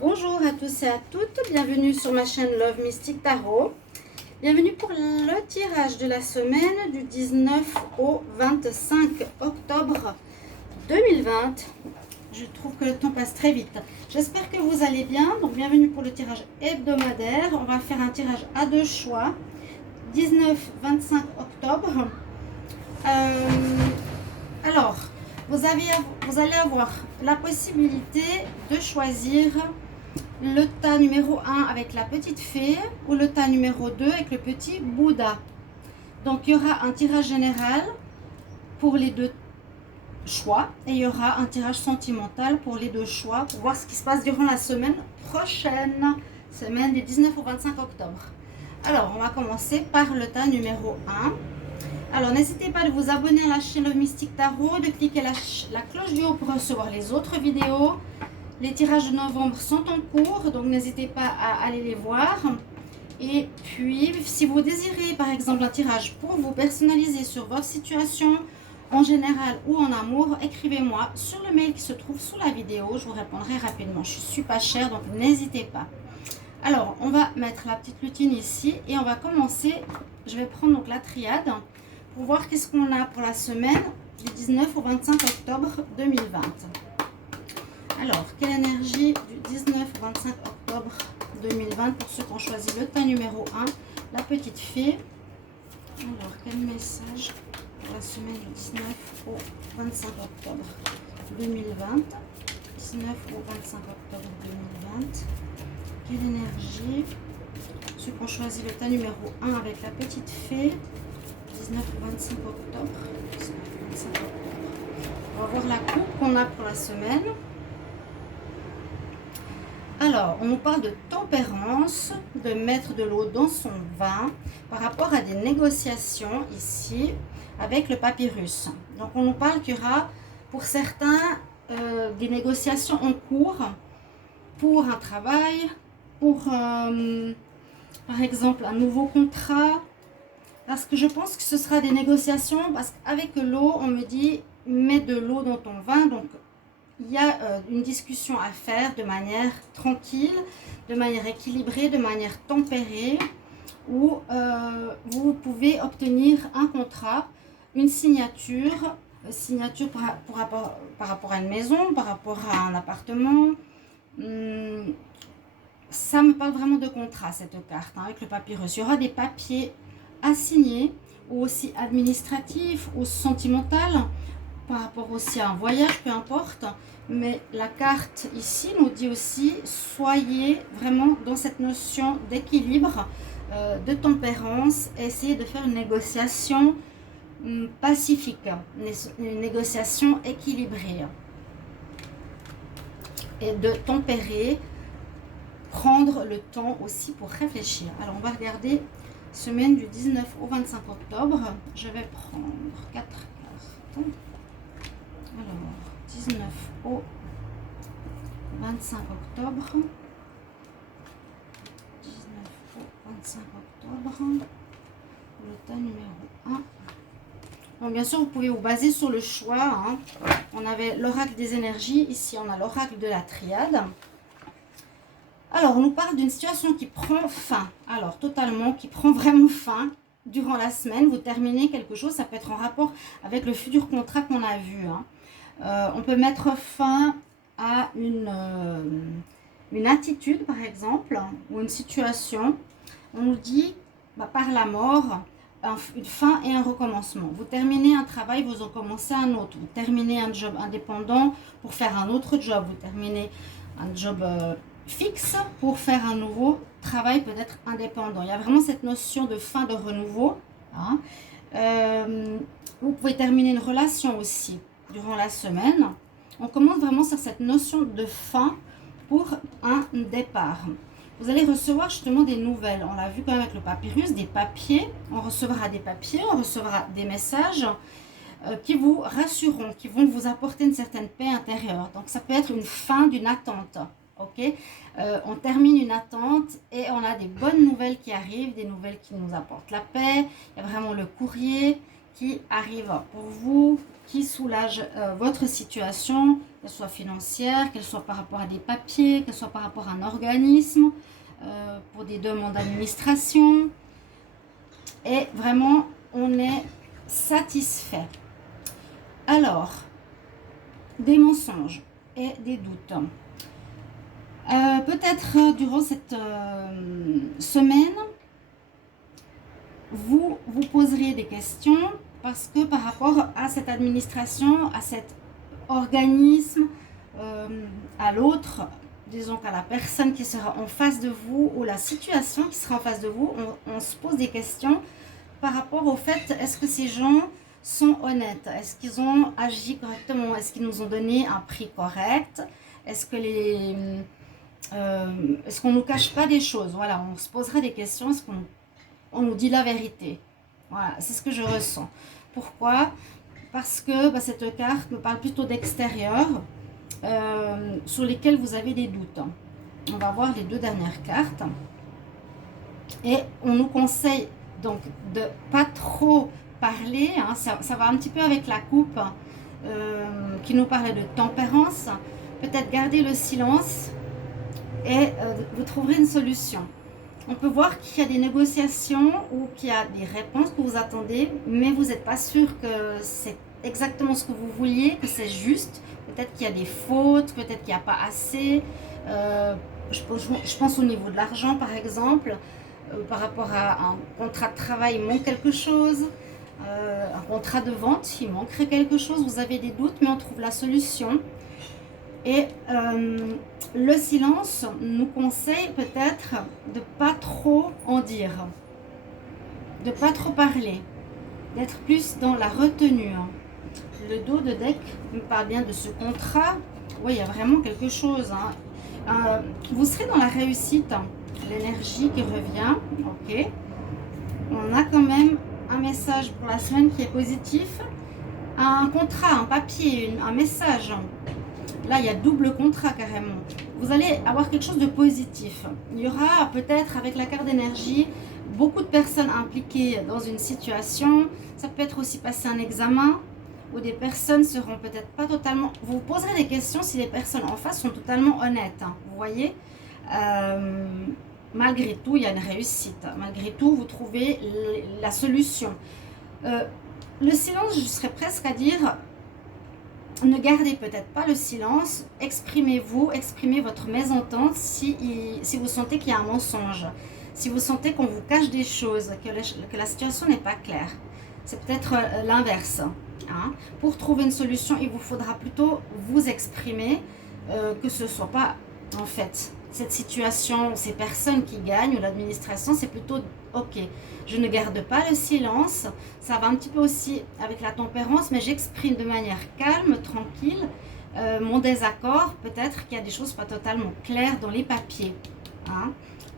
Bonjour à tous et à toutes, bienvenue sur ma chaîne Love Mystic Tarot. Bienvenue pour le tirage de la semaine du 19 au 25 octobre 2020. Je trouve que le temps passe très vite. J'espère que vous allez bien. Donc bienvenue pour le tirage hebdomadaire. On va faire un tirage à deux choix. 19-25 octobre. Alors, vous allez avoir la possibilité de choisir le tas numéro 1 avec la petite fée ou le tas numéro 2 avec le petit Bouddha. Donc il y aura un tirage général pour les deux choix et il y aura un tirage sentimental pour les deux choix pour voir ce qui se passe durant la semaine prochaine, semaine du 19 au 25 octobre. Alors on va commencer par le tas numéro 1. Alors n'hésitez pas de vous abonner à la chaîne Love Mystic Tarot, de cliquer la cloche du haut pour recevoir les autres vidéos. Les tirages de novembre sont en cours, donc n'hésitez pas à aller les voir. Et puis, si vous désirez par exemple un tirage pour vous personnaliser sur votre situation en général ou en amour, écrivez-moi sur le mail qui se trouve sous la vidéo. Je vous répondrai rapidement. Je suis pas chère, donc n'hésitez pas. Alors, on va mettre la petite lutine ici et on va commencer. Je vais prendre donc la triade pour voir qu'est-ce qu'on a pour la semaine du 19 au 25 octobre 2020. Alors, quelle énergie du 19 au 25 octobre 2020 pour ceux qui ont choisi le tas numéro 1, la petite fée. Alors, quel message pour la semaine du 19 au 25 octobre 2020. 19 au 25 octobre 2020. Quelle énergie. Ceux qui ont choisi le tas numéro 1 avec la petite fée. 19 au 25 octobre. 19 au 25 octobre. On va voir la coupe qu'on a pour la semaine. Alors, on nous parle de tempérance, de mettre de l'eau dans son vin par rapport à des négociations ici avec le papyrus. Donc, on nous parle qu'il y aura pour certains des négociations en cours pour un travail, pour par exemple un nouveau contrat. Parce que je pense que ce sera des négociations, parce qu'avec l'eau, on me dit mets de l'eau dans ton vin. Donc, il y a une discussion à faire de manière tranquille, de manière équilibrée, de manière tempérée, où vous pouvez obtenir un contrat, une signature par rapport à une maison, par rapport à un appartement. Ça me parle vraiment de contrat, cette carte, hein, avec le papyrus. Il y aura des papiers à signer, ou aussi administratifs, ou sentimental, par rapport aussi à un voyage, peu importe. Mais la carte ici nous dit aussi, soyez vraiment dans cette notion d'équilibre, de tempérance, et essayez de faire une négociation pacifique, une négociation équilibrée. Et de tempérer, prendre le temps aussi pour réfléchir. Alors on va regarder semaine du 19 au 25 octobre. Je vais prendre 4 cartes. Alors, 19 au 25 octobre. 19 au 25 octobre. Le tas numéro 1. Bon, bien sûr, vous pouvez vous baser sur le choix. Hein. On avait l'oracle des énergies. Ici, on a l'oracle de la triade. Alors, on nous parle d'une situation qui prend fin. Alors, totalement, qui prend vraiment fin. Durant la semaine, vous terminez quelque chose. Ça peut être en rapport avec le futur contrat qu'on a vu. Hein. On peut mettre fin à une attitude, par exemple, ou une situation. On nous dit, par la mort, une fin et un recommencement. Vous terminez un travail, vous en commencez un autre. Vous terminez un job indépendant pour faire un autre job. Vous terminez un job fixe pour faire un nouveau travail peut-être indépendant. Il y a vraiment cette notion de fin, de renouveau. Hein. Vous pouvez terminer une relation aussi durant la semaine. On commence vraiment sur cette notion de fin pour un départ. Vous allez recevoir justement des nouvelles. On l'a vu quand même avec le papyrus, des papiers. On recevra des papiers, on recevra des messages qui vous rassureront, qui vont vous apporter une certaine paix intérieure. Donc ça peut être une fin d'une attente. Ok, on termine une attente et on a des bonnes nouvelles qui arrivent, des nouvelles qui nous apportent la paix. Il y a vraiment le courrier qui arrive pour vous, qui soulage votre situation, qu'elle soit financière, qu'elle soit par rapport à des papiers, qu'elle soit par rapport à un organisme, pour des demandes d'administration. Et vraiment, on est satisfait. Alors, des mensonges et des doutes. Peut-être durant cette semaine, vous poserez des questions parce que par rapport à cette administration, à cet organisme, à l'autre, disons qu'à la personne qui sera en face de vous ou la situation qui sera en face de vous, on se pose des questions par rapport au fait, est-ce que ces gens sont honnêtes? Est-ce qu'ils ont agi correctement? Est-ce qu'ils nous ont donné un prix correct? Est-ce que est-ce qu'on ne nous cache pas des choses? Voilà, on se posera des questions. Est-ce qu'on nous dit la vérité? Voilà, c'est ce que je ressens. Pourquoi? Parce que cette carte me parle plutôt d'extérieur, sur lesquels vous avez des doutes. On va voir les deux dernières cartes. Et on nous conseille donc de pas trop parler. Hein, ça va un petit peu avec la coupe qui nous parlait de tempérance. Peut-être garder le silence et vous trouverez une solution. On peut voir qu'il y a des négociations ou qu'il y a des réponses que vous attendez, mais vous n'êtes pas sûr que c'est exactement ce que vous vouliez, que c'est juste. Peut-être qu'il y a des fautes, peut-être qu'il n'y a pas assez. Je pense au niveau de l'argent, par exemple. Par rapport à un contrat de travail, il manque quelque chose. Un contrat de vente, il manquerait quelque chose. Vous avez des doutes, mais on trouve la solution. Et le silence nous conseille peut-être de ne pas trop en dire, de ne pas trop parler, d'être plus dans la retenue. Le dos de deck me parle bien de ce contrat. Oui, il y a vraiment quelque chose. Hein. Vous serez dans la réussite, l'énergie qui revient. Ok. On a quand même un message pour la semaine qui est positif. Un contrat, un papier, un message. Là, il y a double contrat carrément. Vous allez avoir quelque chose de positif. Il y aura peut-être avec la carte d'énergie beaucoup de personnes impliquées dans une situation. Ça peut être aussi passer un examen où des personnes seront peut-être pas totalement... Vous vous poserez des questions si les personnes en face sont totalement honnêtes. Hein, vous voyez malgré tout, il y a une réussite. Malgré tout, vous trouvez la solution. Le silence, je serais presque à dire... Ne gardez peut-être pas le silence, exprimez-vous, exprimez votre mésentente si vous sentez qu'il y a un mensonge, si vous sentez qu'on vous cache des choses, que la situation n'est pas claire. C'est peut-être l'inverse. Hein. Pour trouver une solution, il vous faudra plutôt vous exprimer, que ce ne soit pas en fait cette situation, ces personnes qui gagnent ou l'administration, c'est plutôt ok. Je ne garde pas le silence, ça va un petit peu aussi avec la tempérance, mais j'exprime de manière calme, tranquille, mon désaccord. Peut-être qu'il y a des choses pas totalement claires dans les papiers. Hein.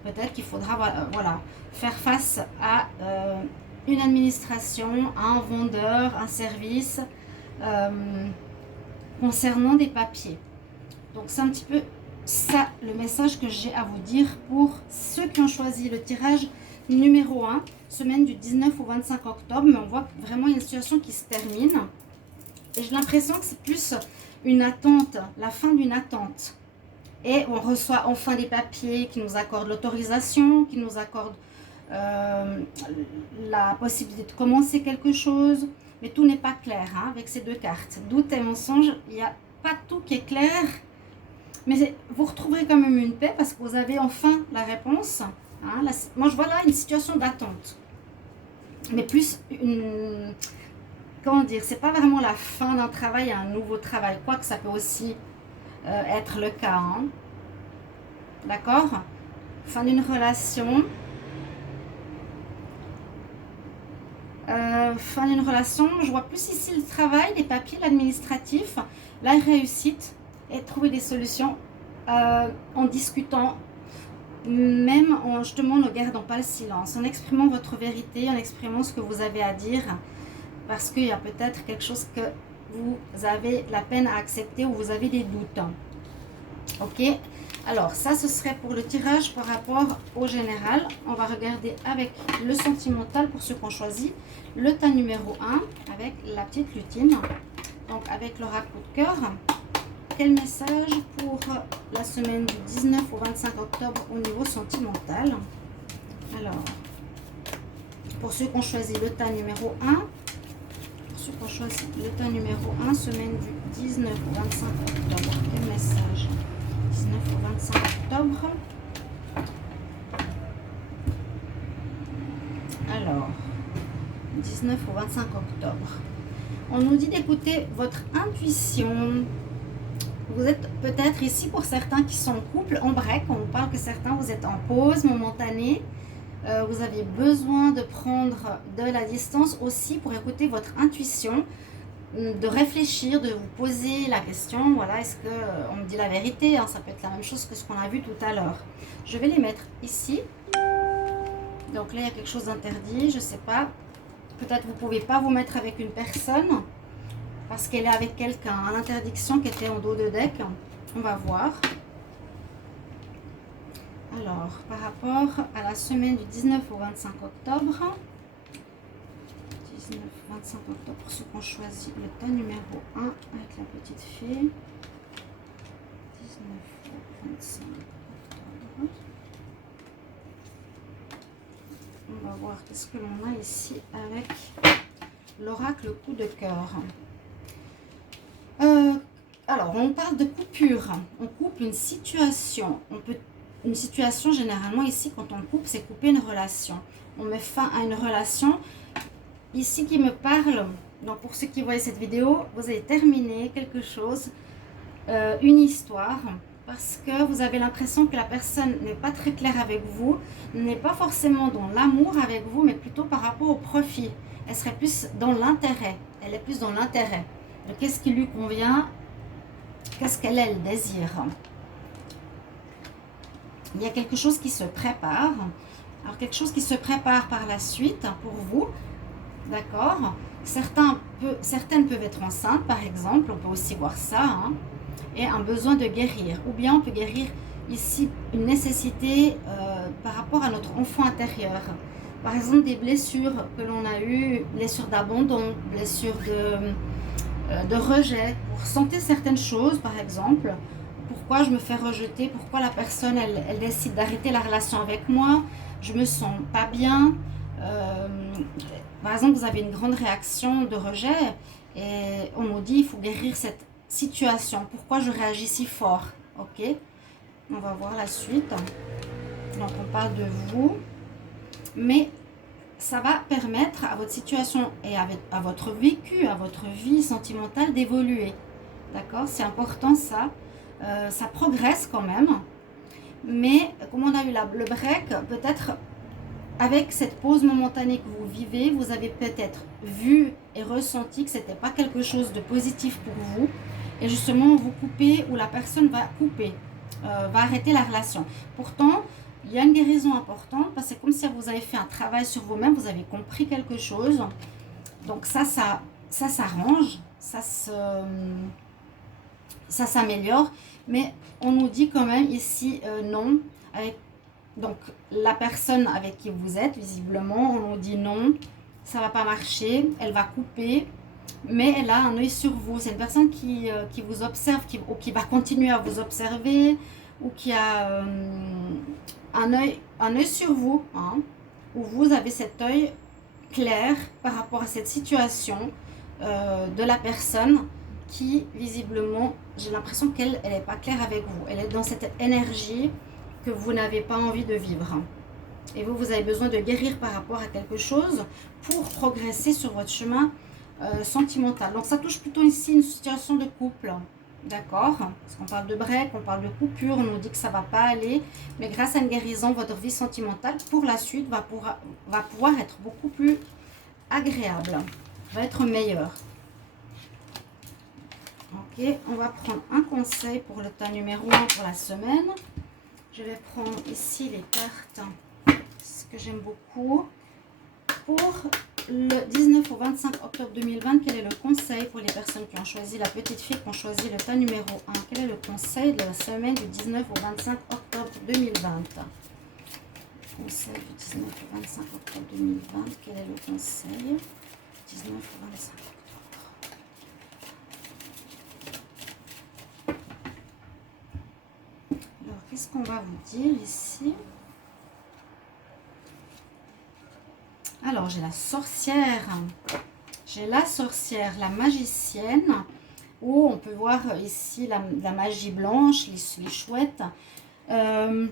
Peut-être qu'il faudra voilà, faire face à une administration, un vendeur, un service concernant des papiers. Donc c'est un petit peu ça le message que j'ai à vous dire pour ceux qui ont choisi le tirage numéro 1, semaine du 19 au 25 octobre. Mais on voit vraiment une situation qui se termine. Et j'ai l'impression que c'est plus une attente, la fin d'une attente. Et on reçoit enfin des papiers qui nous accordent l'autorisation, qui nous accordent la possibilité de commencer quelque chose. Mais tout n'est pas clair hein, avec ces deux cartes. Doute et mensonge, il n'y a pas tout qui est clair. Mais vous retrouverez quand même une paix parce que vous avez enfin la réponse. Hein, moi, je vois là une situation d'attente. Mais plus une... Comment dire? C'est pas vraiment la fin d'un travail, un nouveau travail. Quoique ça peut aussi être le cas. Hein. D'accord? Fin d'une relation. Fin d'une relation. Je vois plus ici le travail, les papiers, l'administratif. La réussite. Et trouver des solutions en discutant, même en justement ne gardant pas le silence, en exprimant votre vérité, en exprimant ce que vous avez à dire, parce qu'il y a peut-être quelque chose que vous avez la peine à accepter ou vous avez des doutes. Ok, Alors, ça, ce serait pour le tirage par rapport au général. On va regarder avec le sentimental pour ceux qui ont choisi le tas numéro 1 avec la petite lutine. Donc, avec l'oracle coup de cœur. Quel message pour la semaine du 19 au 25 octobre au niveau sentimental? Alors, pour ceux qui ont choisi le tas numéro 1, pour ceux qui ont choisi le tas numéro 1, semaine du 19 au 25 octobre, quel message? 19 au 25 octobre. Alors, 19 au 25 octobre. On nous dit d'écouter votre intuition. Vous êtes peut-être ici pour certains qui sont en couple, en break. On vous parle que certains, vous êtes en pause momentanée. Vous avez besoin de prendre de la distance aussi pour écouter votre intuition, de réfléchir, de vous poser la question, voilà, est-ce qu'on me dit la vérité, hein, ça peut être la même chose que ce qu'on a vu tout à l'heure. Je vais les mettre ici. Donc là, il y a quelque chose d'interdit, je ne sais pas. Peut-être vous ne pouvez pas vous mettre avec une personne parce qu'elle est avec quelqu'un. L'interdiction qui était en dos de deck, on va voir. Alors, par rapport à la semaine du 19 au 25 octobre, 19, 25 octobre, pour ceux qui ont choisi le tas numéro 1 avec la petite fée. 19 au 25 octobre. On va voir qu'est-ce que l'on a ici avec l'oracle coup de cœur. Alors, on parle de coupure. On coupe une situation. Une situation, généralement, ici, quand on coupe, c'est couper une relation. On met fin à une relation. Ici, qui me parle, donc pour ceux qui voient cette vidéo, vous avez terminé quelque chose, une histoire, parce que vous avez l'impression que la personne n'est pas très claire avec vous, n'est pas forcément dans l'amour avec vous, mais plutôt par rapport au profit. Elle serait plus dans l'intérêt. Elle est plus dans l'intérêt. Qu'est-ce qui lui convient? Qu'est-ce qu'elle désire? Il y a quelque chose qui se prépare. Alors, quelque chose qui se prépare par la suite pour vous. D'accord? Certaines peuvent être enceintes, par exemple. On peut aussi voir ça. Hein, et un besoin de guérir. Ou bien on peut guérir ici une nécessité par rapport à notre enfant intérieur. Par exemple, des blessures que l'on a eues, blessures d'abandon, blessures de rejet. Vous ressentez certaines choses, par exemple. Pourquoi je me fais rejeter? Pourquoi la personne, elle décide d'arrêter la relation avec moi? Je me sens pas bien. Par exemple, vous avez une grande réaction de rejet et on nous dit il faut guérir cette situation. Pourquoi je réagis si fort? Ok, on va voir la suite. Donc, on parle de vous. Mais ça va permettre à votre situation et à votre vécu, à votre vie sentimentale d'évoluer. D'accord? C'est important ça. Ça progresse quand même. Mais comme on a eu le break, peut-être avec cette pause momentanée que vous vivez, vous avez peut-être vu et ressenti que ce n'était pas quelque chose de positif pour vous. Et justement, vous coupez ou la personne va couper, va arrêter la relation. Pourtant, il y a une guérison importante parce que c'est comme si vous avez fait un travail sur vous-même, vous avez compris quelque chose. Donc ça s'arrange, ça s'améliore. Mais on nous dit quand même ici non. Donc la personne avec qui vous êtes, visiblement, on nous dit non, ça ne va pas marcher, elle va couper. Mais elle a un œil sur vous. C'est une personne qui vous observe, ou qui va continuer à vous observer, ou qui a un œil sur vous, hein, où vous avez cet œil clair par rapport à cette situation de la personne qui, visiblement, j'ai l'impression qu'elle n'est pas claire avec vous. Elle est dans cette énergie que vous n'avez pas envie de vivre. Et vous avez besoin de guérir par rapport à quelque chose pour progresser sur votre chemin sentimental. Donc ça touche plutôt ici une situation de couple, d'accord? Parce qu'on parle de break, on parle de coupure, on nous dit que ça va pas aller, mais grâce à une guérison, votre vie sentimentale pour la suite va pouvoir être beaucoup plus agréable, va être meilleure. Ok, on va prendre un conseil pour le tas numéro 1 pour la semaine. Je vais prendre ici les cartes, ce que j'aime beaucoup, pour le 19 au 25 octobre 2020, quel est le conseil pour les personnes qui ont choisi la petite fille, qui ont choisi le tas numéro 1? Quel est le conseil de la semaine du 19 au 25 octobre 2020? Conseil du 19 au 25 octobre 2020, quel est le conseil 19 au 25 octobre? Alors, qu'est-ce qu'on va vous dire ici? Alors, j'ai la sorcière, la magicienne, où on peut voir ici la magie blanche, les chouettes. On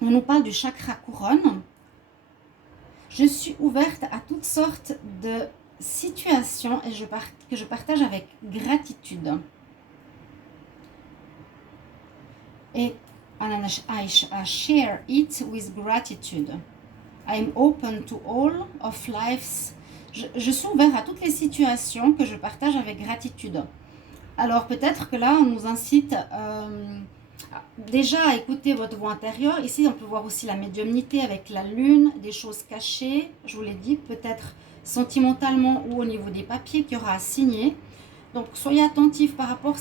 nous parle du chakra couronne. Je suis ouverte à toutes sortes de situations et que je partage avec gratitude. Et I share it with gratitude. I'm open to all of life's. Je suis ouvert à toutes les situations que je partage avec gratitude. Alors peut-être que là, on nous incite déjà à écouter votre voix intérieure. Ici, on peut voir aussi la médiumnité avec la lune, des choses cachées. Je vous l'ai dit, peut-être sentimentalement ou au niveau des papiers qu'il y aura à signer. Donc soyez attentifs par rapport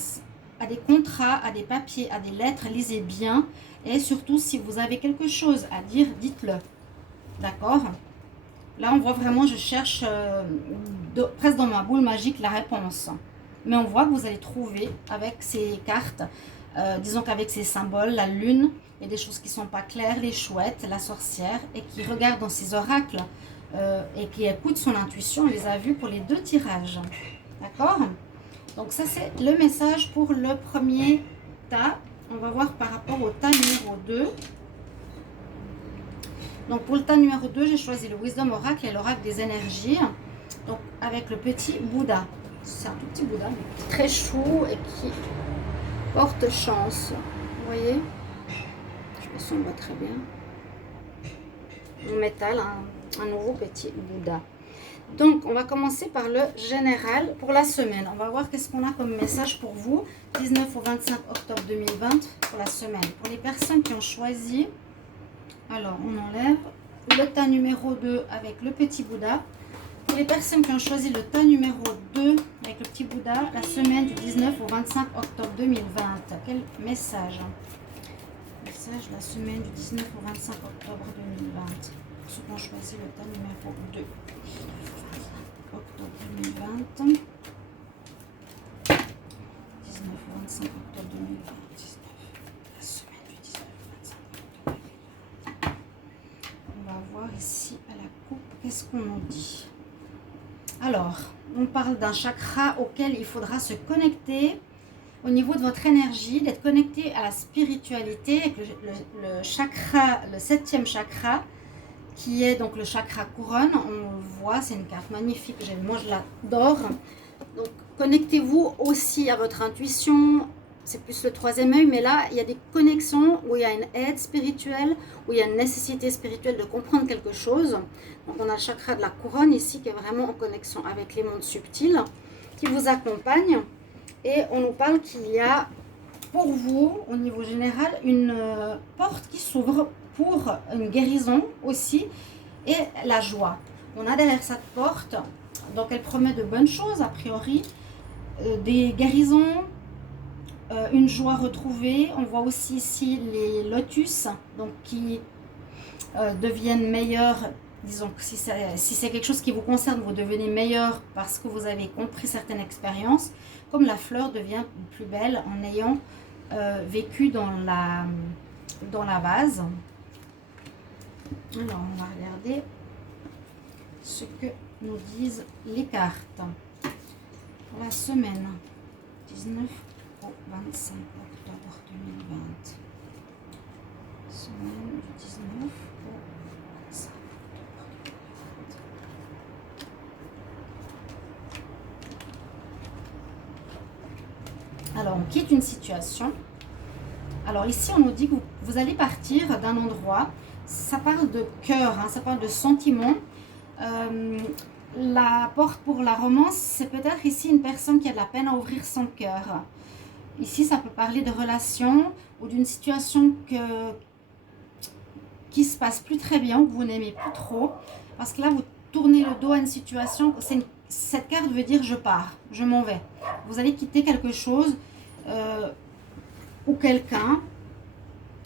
à des contrats, à des papiers, à des lettres. Lisez bien. Et surtout, si vous avez quelque chose à dire, dites-le. D'accord? Là, on voit vraiment, je cherche presque dans ma boule magique la réponse. Mais on voit que vous allez trouver avec ces cartes, disons qu'avec ces symboles, la lune, il y a des choses qui ne sont pas claires, les chouettes, la sorcière, et qui regarde dans ses oracles et qui écoute son intuition, elle les a vus pour les deux tirages. D'accord? Donc ça, c'est le message pour le premier tas. On va voir par rapport au tas numéro 2. Donc pour le tas numéro 2, j'ai choisi le Wisdom Oracle et l'Oracle des énergies. Donc avec le petit Bouddha. C'est un tout petit Bouddha, mais très chou et qui porte chance. Vous voyez? Je sais pas si on voit très bien. En métal, un nouveau petit Bouddha. Donc on va commencer par le général pour la semaine. On va voir qu'est-ce qu'on a comme message pour vous. 19 au 25 octobre 2020 pour la semaine. Pour les personnes qui ont choisi... Alors, on enlève le tas numéro 2 avec le petit Bouddha. Pour les personnes qui ont choisi le tas numéro 2 avec le petit Bouddha, la semaine du 19 au 25 octobre 2020. Quel message? Message la semaine du 19 au 25 octobre 2020. Pour ceux qui ont choisi le tas numéro 2. 19 au 25 octobre 2020. 19 au 25 octobre 2020. Voir ici à la coupe, qu'est-ce qu'on nous dit? Alors, on parle d'un chakra auquel il faudra se connecter au niveau de votre énergie, d'être connecté à la spiritualité, avec le chakra, le 7e chakra, qui est donc le chakra couronne. On le voit, c'est une carte magnifique, moi je l'adore. Donc, connectez-vous aussi à votre intuition. C'est plus le 3e œil, mais là, il y a des connexions où il y a une aide spirituelle, où il y a une nécessité spirituelle de comprendre quelque chose. Donc, on a le chakra de la couronne ici qui est vraiment en connexion avec les mondes subtils, qui vous accompagnent. Et on nous parle qu'il y a pour vous, au niveau général, une porte qui s'ouvre pour une guérison aussi et la joie. On a derrière cette porte, donc elle promet de bonnes choses a priori, des guérisons, une joie retrouvée. On voit aussi ici les lotus donc qui deviennent meilleurs. Disons que si c'est quelque chose qui vous concerne, vous devenez meilleur parce que vous avez compris certaines expériences, comme la fleur devient plus belle en ayant vécu dans la vase. Alors on va regarder ce que nous disent les cartes pour la semaine 19 au 25 octobre 2020. Semaine du 19 au 25 octobre 2020. Alors, on quitte une situation. Alors ici, on nous dit que vous allez partir d'un endroit. Ça parle de cœur, hein, ça parle de sentiment. La porte pour la romance, c'est peut-être ici une personne qui a de la peine à ouvrir son cœur. Ici, ça peut parler de relations ou d'une situation qui se passe plus très bien, ou que vous n'aimez plus trop. Parce que là, tourner le dos à une situation. Cette carte veut dire je pars, je m'en vais. Vous allez quitter quelque chose ou quelqu'un.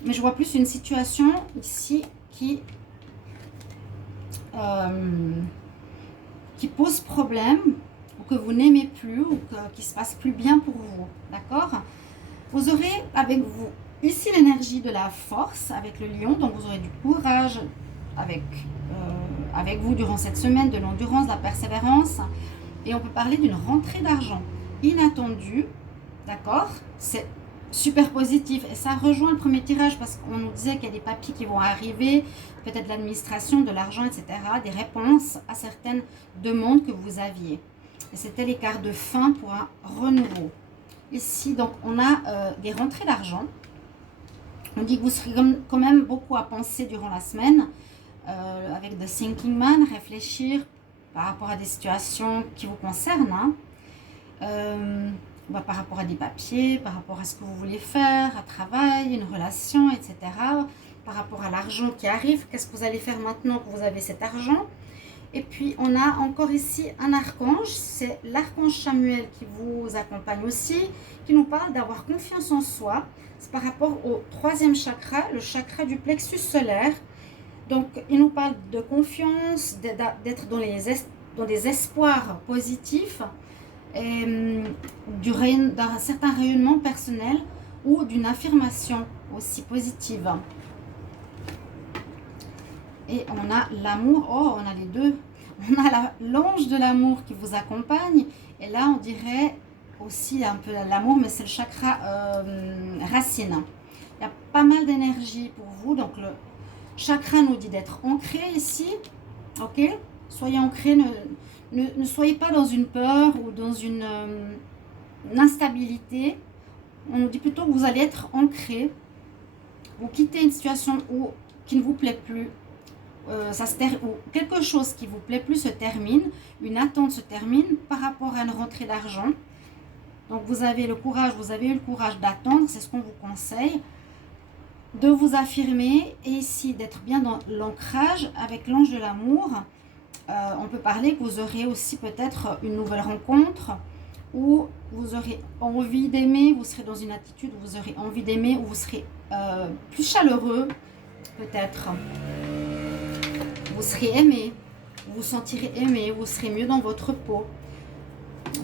Mais je vois plus une situation ici qui pose problème, ou que vous n'aimez plus, ou qui ne se passe plus bien pour vous. D'accord? Vous aurez avec vous ici l'énergie de la force avec le lion, donc vous aurez du courage avec vous durant cette semaine, de l'endurance, de la persévérance. Et on peut parler d'une rentrée d'argent inattendue. D'accord? C'est super positif et ça rejoint le premier tirage parce qu'on nous disait qu'il y a des papiers qui vont arriver, peut-être l'administration, de l'argent, etc., des réponses à certaines demandes que vous aviez. Et c'était les cartes de fin pour un renouveau. Ici, donc, on a des rentrées d'argent. On dit que vous serez quand même beaucoup à penser durant la semaine avec The Thinking Man, réfléchir par rapport à des situations qui vous concernent, hein. Par rapport à des papiers, par rapport à ce que vous voulez faire, un travail, une relation, etc. Par rapport à l'argent qui arrive, qu'est-ce que vous allez faire maintenant que vous avez cet argent? Et puis on a encore ici un archange, c'est l'archange Samuel qui vous accompagne aussi, qui nous parle d'avoir confiance en soi. C'est par rapport au troisième chakra, le chakra du plexus solaire. Donc il nous parle de confiance, d'être dans des espoirs positifs, et d'un certain rayonnement personnel ou d'une affirmation aussi positive. Et on a l'amour, oh on a les deux, on a l'ange de l'amour qui vous accompagne, et là on dirait aussi un peu l'amour, mais c'est le chakra racine. Il y a pas mal d'énergie pour vous, donc le chakra nous dit d'être ancré ici, ok? Soyez ancré, ne soyez pas dans une peur ou dans une instabilité. On nous dit plutôt que vous allez être ancré. Vous quittez une situation qui ne vous plaît plus. Ou quelque chose qui ne vous plaît plus se termine. Une attente se termine par rapport à une rentrée d'argent. Donc vous avez le courage, vous avez eu le courage d'attendre. C'est ce qu'on vous conseille. De vous affirmer et ici d'être bien dans l'ancrage avec l'ange de l'amour. On peut parler que vous aurez aussi peut-être une nouvelle rencontre où vous aurez envie d'aimer, vous serez dans une attitude où vous aurez envie d'aimer, où vous serez plus chaleureux peut-être. Vous serez aimé, vous vous sentirez aimé, vous serez mieux dans votre peau.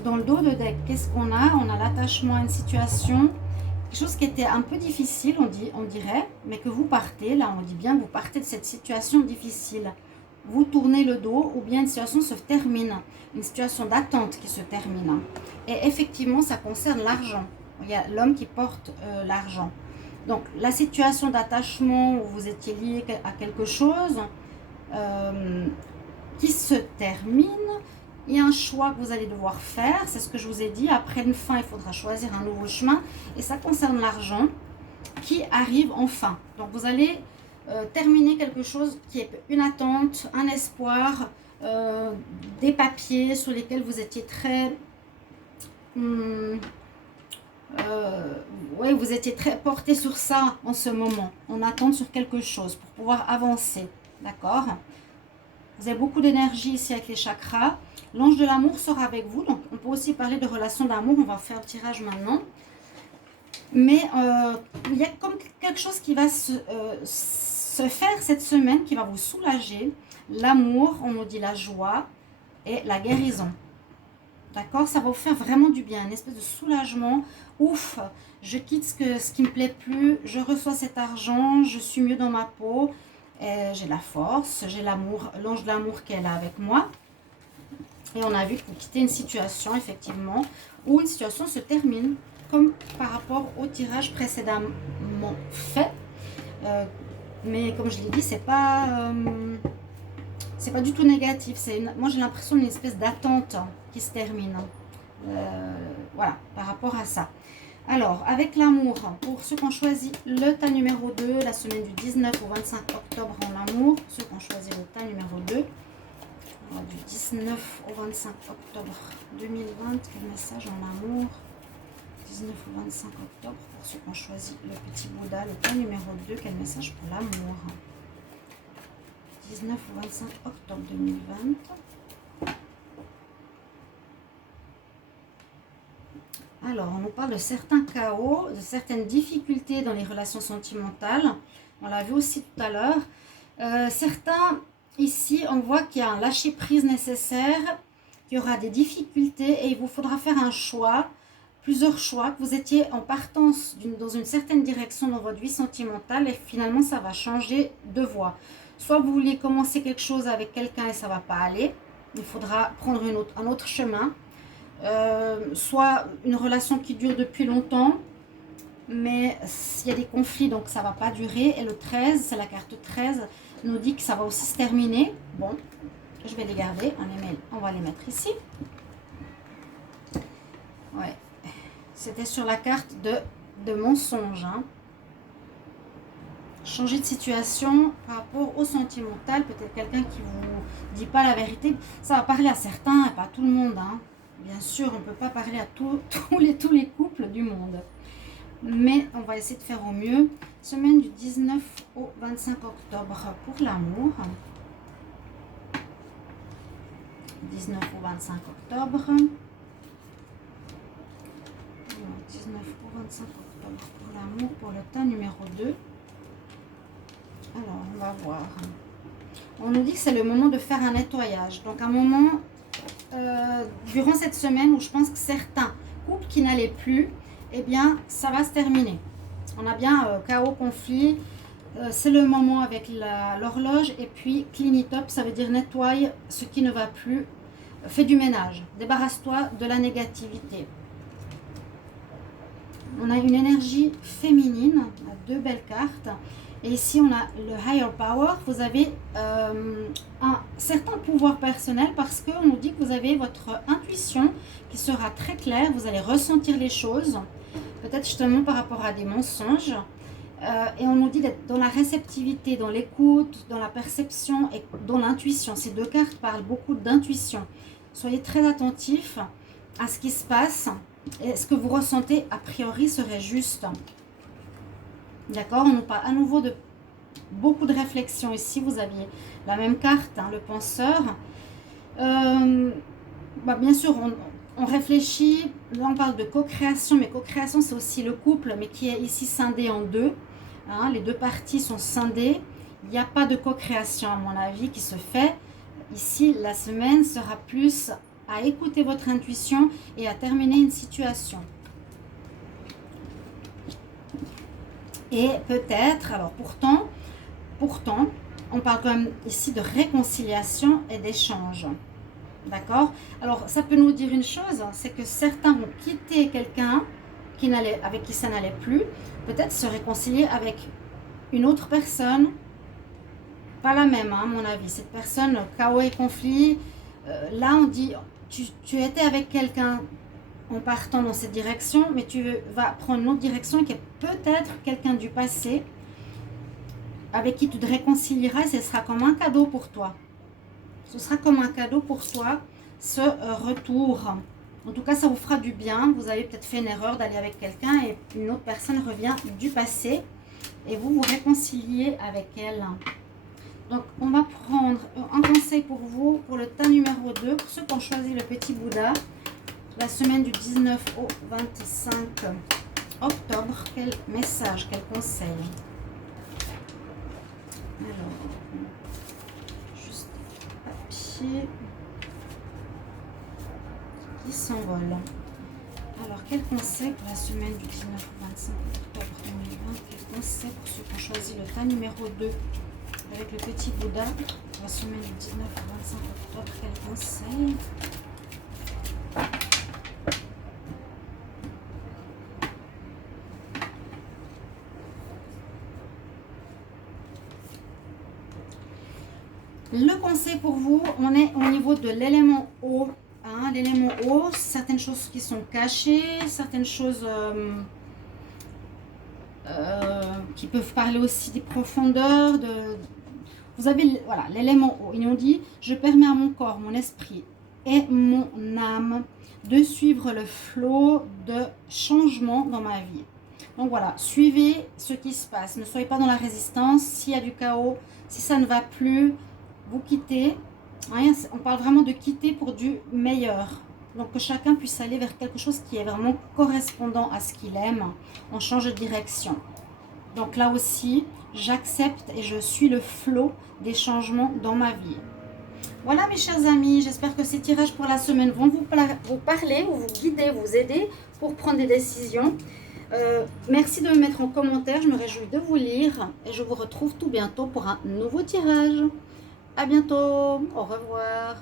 Dans le dos de deck, qu'est-ce qu'on a? On a l'attachement à une situation, quelque chose qui était un peu difficile, on dirait, mais que vous partez, là on dit bien que vous partez de cette situation difficile. Vous tournez le dos ou bien une situation se termine, une situation d'attente qui se termine. Et effectivement, ça concerne l'argent. Il y a l'homme qui porte l'argent. Donc, la situation d'attachement où vous étiez lié à quelque chose qui se termine, il y a un choix que vous allez devoir faire. C'est ce que je vous ai dit. Après une fin, il faudra choisir un nouveau chemin. Et ça concerne l'argent qui arrive enfin. Donc, vous allez terminer quelque chose qui est une attente, un espoir, des papiers sur lesquels vous étiez très vous étiez très porté sur ça en ce moment, en attente sur quelque chose pour pouvoir avancer, d'accord? Vous avez beaucoup d'énergie ici avec les chakras. L'ange de l'amour sera avec vous, donc on peut aussi parler de relation d'amour. On va faire le tirage maintenant. Mais il y a comme quelque chose qui va se faire cette semaine, qui va vous soulager. L'amour, on nous dit la joie et la guérison. D'accord? Ça va vous faire vraiment du bien, une espèce de soulagement. Ouf, je quitte ce qui ne me plaît plus, je reçois cet argent, je suis mieux dans ma peau. J'ai la force, j'ai l'amour, l'ange de l'amour qui est là avec moi. Et on a vu que vous quittez une situation, effectivement, où une situation se termine, comme par rapport au tirage précédemment fait. Mais comme je l'ai dit, c'est pas du tout négatif. Moi, j'ai l'impression d'une espèce d'attente qui se termine. Voilà, par rapport à ça. Alors, avec l'amour, pour ceux qui ont choisi le tas numéro 2, la semaine du 19 au 25 octobre en amour, ceux qui ont choisi le tas numéro 2, du 19 au 25 octobre 2020, quel message en amour? 19 au 25 octobre, pour ceux qui ont choisi le petit Bouddha, le tas numéro 2, quel message pour l'amour? 19 au 25 octobre 2020. Alors, on nous parle de certains chaos, de certaines difficultés dans les relations sentimentales. On l'a vu aussi tout à l'heure. Certains, ici, on voit qu'il y a un lâcher-prise nécessaire, qu'il y aura des difficultés et il vous faudra faire un choix, plusieurs choix, que vous étiez en partance dans une certaine direction dans votre vie sentimentale et finalement, ça va changer de voie. Soit vous voulez commencer quelque chose avec quelqu'un et ça ne va pas aller, il faudra prendre un autre chemin. Soit une relation qui dure depuis longtemps, mais il y a des conflits, donc ça ne va pas durer. Et le 13, c'est la carte 13, nous dit que ça va aussi se terminer. Bon, je vais les garder, on va les mettre ici. Ouais, c'était sur la carte de mensonge. Hein. Changer de situation par rapport au sentimental, peut-être quelqu'un qui vous dit pas la vérité. Ça va parler à certains et pas à tout le monde. Hein. Bien sûr, on ne peut pas parler à tous les couples du monde. Mais on va essayer de faire au mieux. Semaine du 19 au 25 octobre pour l'amour. 19 au 25 octobre. 19 au 25 octobre pour l'amour, pour le tas numéro 2. Alors, on va voir. On nous dit que c'est le moment de faire un nettoyage. Donc, un moment... durant cette semaine où je pense que certains couples qui n'allaient plus, eh bien, ça va se terminer. On a bien chaos, conflit. C'est le moment avec l'horloge. Et puis, clean it up, ça veut dire nettoie ce qui ne va plus. Fais du ménage. Débarrasse-toi de la négativité. On a une énergie féminine. On a deux belles cartes. Et ici, on a le Higher Power. Vous avez un certain pouvoir personnel parce qu'on nous dit que vous avez votre intuition qui sera très claire. Vous allez ressentir les choses, peut-être justement par rapport à des mensonges. Et on nous dit d'être dans la réceptivité, dans l'écoute, dans la perception et dans l'intuition. Ces deux cartes parlent beaucoup d'intuition. Soyez très attentifs à ce qui se passe et ce que vous ressentez a priori serait juste. D'accord, on nous parle à nouveau de beaucoup de réflexion ici. Vous aviez la même carte, hein, le penseur. Bien sûr, on réfléchit. Là, on parle de co-création, mais co-création, c'est aussi le couple, mais qui est ici scindé en deux. Hein, les deux parties sont scindées. Il n'y a pas de co-création, à mon avis, qui se fait. Ici, la semaine sera plus à écouter votre intuition et à terminer une situation. Et peut-être, alors pourtant, on parle quand même ici de réconciliation et d'échange. D'accord? Alors, ça peut nous dire une chose, c'est que certains vont quitter quelqu'un avec qui ça n'allait plus, peut-être se réconcilier avec une autre personne, pas la même, hein, à mon avis. Cette personne, chaos et conflit, là on dit, tu étais avec quelqu'un en partant dans cette direction, mais tu vas prendre une autre direction qui est peut-être quelqu'un du passé avec qui tu te réconcilieras et ce sera comme un cadeau pour toi. Ce sera comme un cadeau pour toi, ce retour. En tout cas, ça vous fera du bien. Vous avez peut-être fait une erreur d'aller avec quelqu'un et une autre personne revient du passé et vous vous réconciliez avec elle. Donc, on va prendre un conseil pour vous, pour le tas numéro 2, pour ceux qui ont choisi le petit Bouddha. La semaine du 19 au 25 octobre, quel message, quel conseil? Alors, juste papier qui s'envole. Alors, quel conseil pour la semaine du 19 au 25 octobre 2020? Quel conseil pour ceux qui ont choisi le tas numéro 2 avec le petit Bouddha? Pour la semaine du 19 au 25 octobre, quel conseil? Le conseil pour vous, on est au niveau de l'élément eau. Hein, l'élément eau, certaines choses qui sont cachées, certaines choses qui peuvent parler aussi des profondeurs. Vous avez voilà, l'élément eau. Ils nous dit, je permets à mon corps, mon esprit et mon âme de suivre le flot de changement dans ma vie. Donc voilà, suivez ce qui se passe. Ne soyez pas dans la résistance. S'il y a du chaos, si ça ne va plus, vous quittez. Hein, on parle vraiment de quitter pour du meilleur. Donc que chacun puisse aller vers quelque chose qui est vraiment correspondant à ce qu'il aime. On change de direction. Donc là aussi, j'accepte et je suis le flot des changements dans ma vie. Voilà mes chers amis, j'espère que ces tirages pour la semaine vont vous parler, ou vous guider, vous aider pour prendre des décisions. Merci de me mettre en commentaire, je me réjouis de vous lire et je vous retrouve tout bientôt pour un nouveau tirage. À bientôt, au revoir.